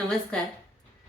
नमस्कार.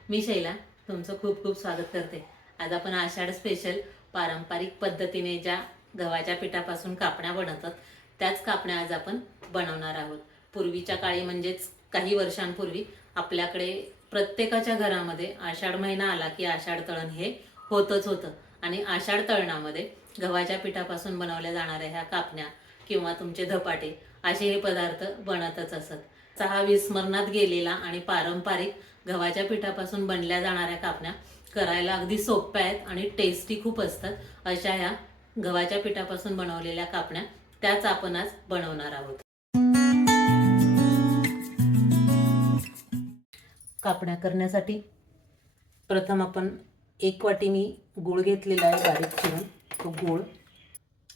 मी शैला तुमचं खूप खूप स्वागत करते. आज आपण आषाढ स्पेशल पारंपरिक पद्धतीने ज्या गव्हाच्या पिठापासून कापण्या बनवतात त्याच कापण्या आज आपण बनवणार आहोत. पूर्वीच्या काळी म्हणजेच काही वर्षांपूर्वी आपल्याकडे प्रत्येकाच्या घरामध्ये आषाढ महिना आला की आषाढ तळण हे होतच होतं. आणि आषाढ तळणामध्ये गव्हाच्या पिठापासून बनवल्या जाणाऱ्या ह्या कापण्या किंवा तुमचे धपाटे असे हे पदार्थ बनतच असत. सहा विस्मरणात गेलेला आणि पारंपरिक गव्हाच्या पिठापासून बनल्या जाणाऱ्या कापण्या करायला अगदी सोप्या आहेत आणि टेस्टी खूप असतात. अशा ह्या गव्हाच्या पिठापासून बनवलेल्या कापण्या त्याच आपण आज बनवणार आहोत. कापण्या करण्यासाठी प्रथम आपण एक वाटी मी गूळ घेतलेला आहे बारीक चिरून. तो गूळ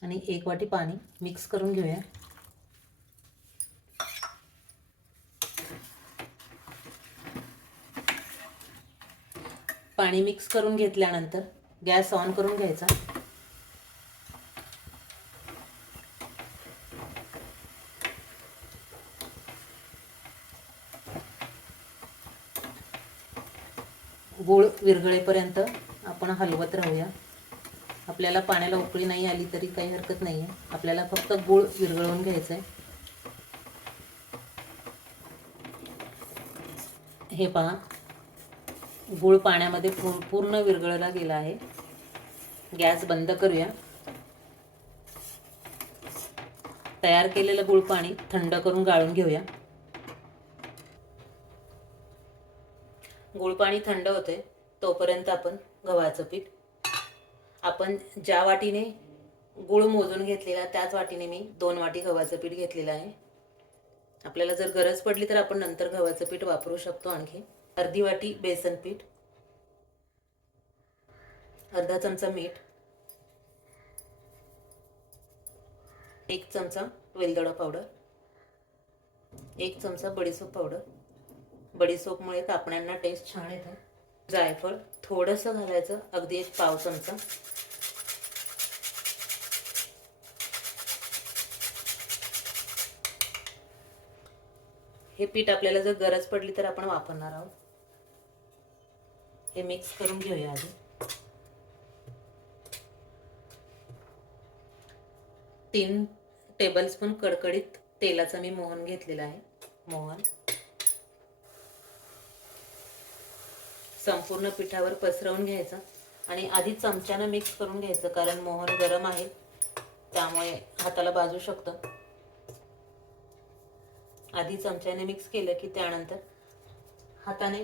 आणि एक वाटी पाणी मिक्स करून घेऊया. पाणी मिक्स करून घेतल्यानंतर गॅस ऑन करून घ्यायचा. गूळ विरघळेपर्यंत आपण हलवत राहूया. आपल्याला पाण्याला उकळी नाही आली तरी काही हरकत नाही आहे आपल्याला फक्त गूळ विरघळवून घ्यायचं आहे हे पहा. गूळ पाण्यामध्ये पूर्ण विरघळला गेला आहे. गॅस बंद करूया. तयार केलेलं गूळ पाणी थंड करून गाळून घेऊया. गूळ पाणी थंड होते तोपर्यंत आपण गव्हाचं पीठ. आपण ज्या वाटीने गूळ मोजून घेतलेला त्याच वाटीने मी दोन वाटी गव्हाचं पीठ घेतलेलं आहे. आपल्याला जर गरज पडली तर आपण नंतर गव्हाचं पीठ वापरू शकतो आणखी. अर्धी वाटी बेसन पीठ अर्धा चमचा मीठ एक चमचा वेलदोडा पावडर एक चमचा बडीसोप पावडर बडीसोपमुळे कापण्यांना टेस्ट छान येते. जायफळ थोडंसं घालायचं अगदी एक पाव चमचा. हे पीठ आपल्याला जर गरज पडली तर आपण वापरणार आहोत. हे मिक्स करून घेऊया आधी. तीन टेबलस्पून कडकडीत तेलाचा मी मोहन घेतलेला आहे. मोहन. संपूर्ण पिठावर पसरवून घ्यायचं आणि आधी चमच्यानं मिक्स करून घ्यायचं कारण मोहन गरम आहे. त्यामुळे हाताला बाजू शकतं. आधी चमच्याने मिक्स केलं की त्यानंतर हाताने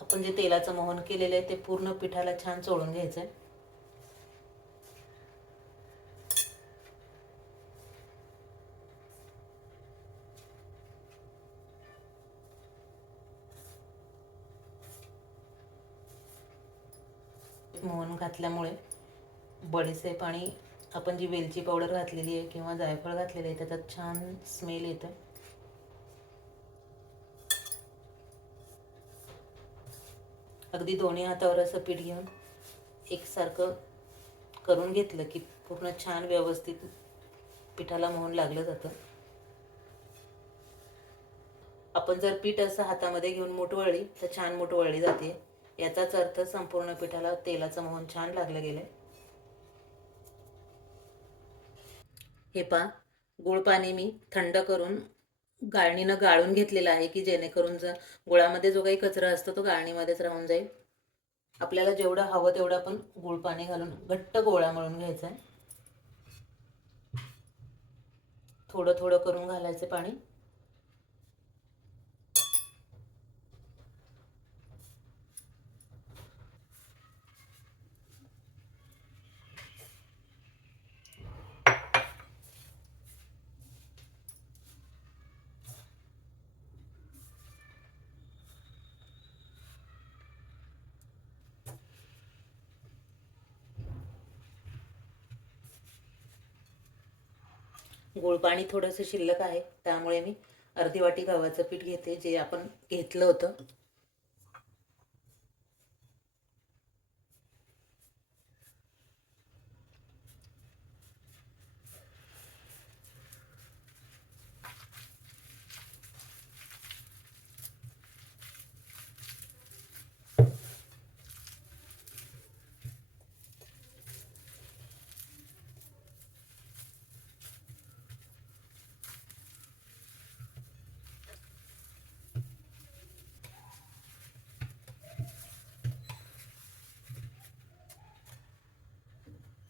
आपण जे तेलाचं मोहन केलेलं आहे ते पूर्ण पिठाला छान चोळून घ्यायचं आहे मोहन घातल्यामुळे बडीसेप आणि आपण जी वेलची पावडर घातलेली आहे किंवा जायफळ घातलेली आहे त्याच्यात छान स्मेल येतं. अगदी दोन्ही हातावर असं पीठ घेऊन एकसारखं करून घेतलं की पूर्ण छान व्यवस्थित पिठाला मोहन लागलं जातं. आपण जर पीठ असं हातामध्ये घेऊन मुठवळली तर छान मुठवळली जाते. याचाच अर्थ संपूर्ण पिठाला तेलाचं मोहन छान लागलं गेलंय. हे पा गुळ पाणी मी थंड करून गाळणीनं गाळून घेतलेलं आहे की जेणेकरून जर गुळामध्ये जो काही कचरा असतो तो गाळणीमध्येच राहून जाईल. आपल्याला जेवढं हवं तेवढं आपण गुळ पाणी घालून घट्ट गोळा मळून घ्यायचा आहे थोडं थोडं करून घालायचं पाणी. गुळ पाणी थोडंसं शिल्लक आहे त्यामुळे मी अर्धी वाटी गव्हाचं पीठ घेते जे आपण घेतलं होतं.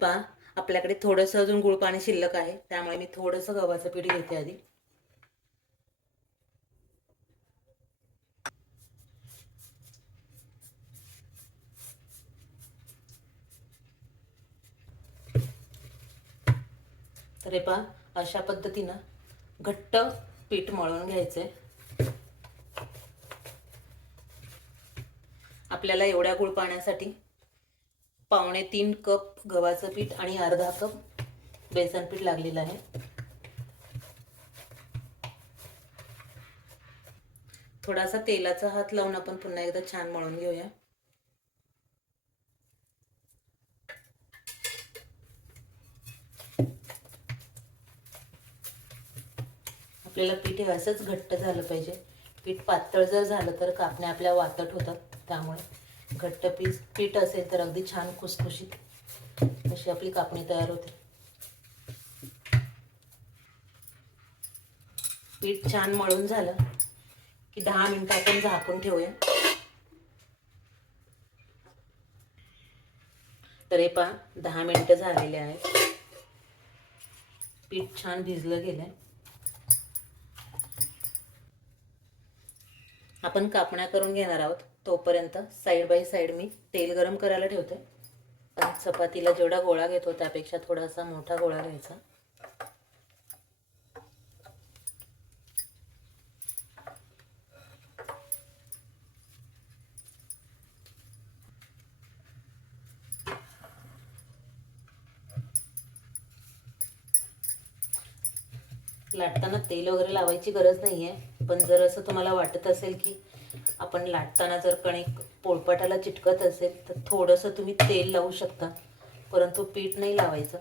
पा आपल्याकडे थोडंसं अजून गुळ पाणी शिल्लक आहे त्यामुळे मी थोडंसं गव्हाचं पीठ घेते आधी. तर हे पहा अशा पद्धतीनं घट्ट पीठ मळून घ्यायचंय. आपल्याला एवढ्या गुळ पाण्यासाठी पावणे तीन कप गव्हाचं पीठ आणि अर्धा कप बेसन पीठ लागलेलं आहे. थोडासा तेलाचा हात लावून आपण पुन्हा एकदा छान मळून घेऊया. आपल्याला पीठ हे असंच घट्ट झालं पाहिजे. पीठ पातळ जर झालं तर कापण्या आपल्या वातट होतात त्यामुळे. घट्ट पीस पीठ असेल तर अगदी छान खुसखुशीत अशी आपली कापणी तयार होते. पीठ छान मळून झालं की दहा मिनिटं आपण झाकून ठेवूया. तर हे पहा दहा मिनिटं झालेले आहेत. पीठ छान भिजलं गेलंय. आपण कापण्या करून घेणार आहोत. तोपर्यंत साईड बाय साईड मी तेल गरम करायला ठेवते. पण चपातीला जेवढा गोळा घेतो त्यापेक्षा थोडासा मोठा गोळा घ्यायचा. लाटताना तेल वगैरे लावायची गरज नाही आहे पण जर असं तुम्हाला वाटत असेल की आपण लाटताना जर कणिक पोळपाटाला चिटकत असेल तर थोडंसं तुम्ही तेल लावू शकता. परंतु पीठ नाही लावायचं.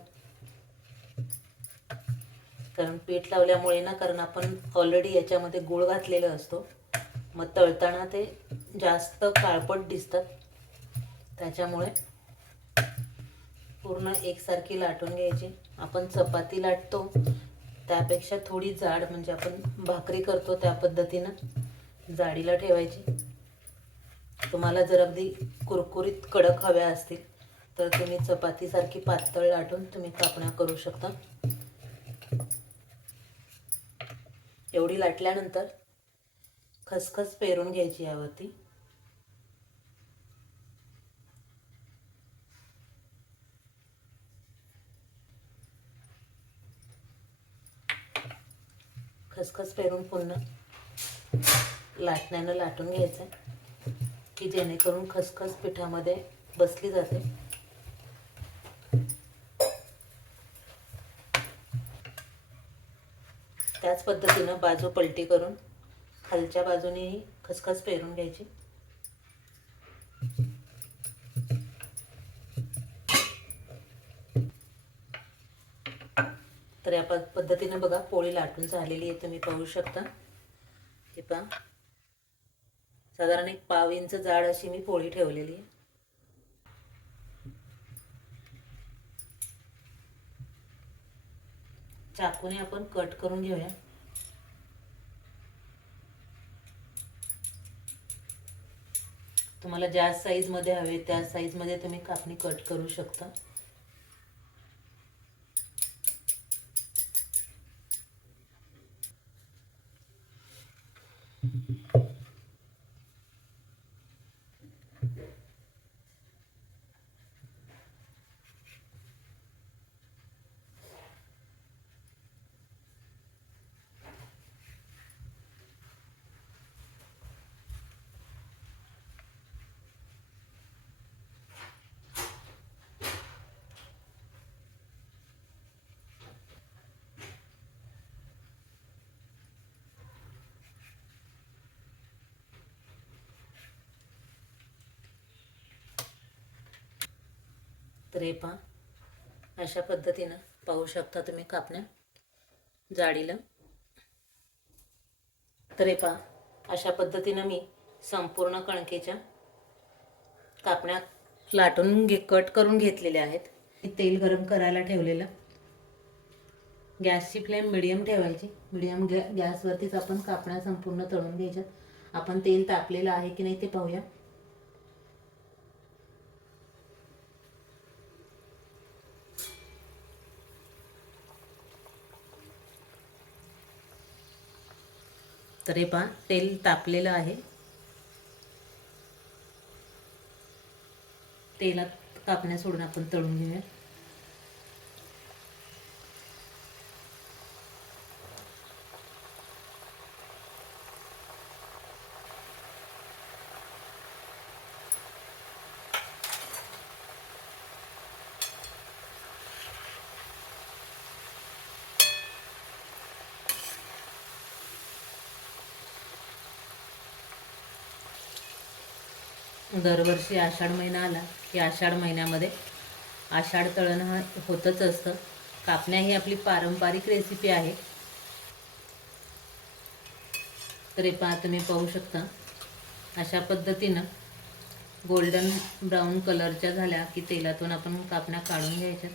कारण पीठ लावल्यामुळे ना कारण आपण ऑलरेडी याच्यामध्ये गुळ घातलेला असतो. मग तळताना ते जास्त काळपट दिसतात. त्याच्यामुळे पूर्ण एकसारखी लाटून घ्यायची. आपण चपाती लाटतो त्यापेक्षा थोडी जाड म्हणजे आपण भाकरी करतो त्या पद्धतीनं जाडीला ठेवायची. तुम्हाला जर अगदी कुरकुरीत कडक हव्या असतील तर तुम्ही चपातीसारखी पातळ लाटून तुम्ही कापण्या करू शकता. एवढी लाटल्यानंतर खसखस पेरून घ्यायची यावरती. खसखस पेरून पुन्हा लाटण्यानं लाटून घ्यायचं की जेणेकरून खसखस पिठामध्ये बसली जाते. त्याच पद्धतीनं बाजू पलटी करून खालच्या बाजूनेही खसखस पेरून घ्यायची. तर या पद्धतीनं पद्धतीने बघा पोळी लाटून झालेली आहे तुम्ही पाहू शकता. हे पहा. साधारण एक पाव इंच जाड अशी मी पोळी ठेवलेली आहे. चाकूने आपण कट करून घेऊया. तुम्हाला ज्या साईजमध्ये हवे त्या साईजमध्ये तुम्ही कापणी कट करू शकता. तर हे पहा अशा पद्धतीनं पाहू शकता तुम्ही कापण्या. जाडीला. तर हे पहा अशा पद्धतीनं मी संपूर्ण कणकेच्या कापण्या लाटून घे कट करून घेतलेल्या आहेत. तेल गरम करायला ठेवलेलं. गॅसची फ्लेम मिडियम ठेवायची. मिडियम गॅ गॅसवरतीच आपण कापण्या संपूर्ण तळून घ्यायच्या आपण तेल तापलेलं आहे की नाही ते पाहूया. तर हे पहा तेल तापलेलं आहे. तेलात कापण्या सोडून आपण तळून घेऊया दरवर्षी आषाढ महिना आला की आषाढ महिन्यामध्ये आषाढ तळण हा होतच असतं. कापण्या ही आपली पारंपरिक रेसिपी आहे. तर हे पहा तुम्ही पाहू शकता. अशा पद्धतीनं गोल्डन ब्राऊन कलरच्या झाल्या की तेलातून आपण कापण्या काढून घ्यायच्या.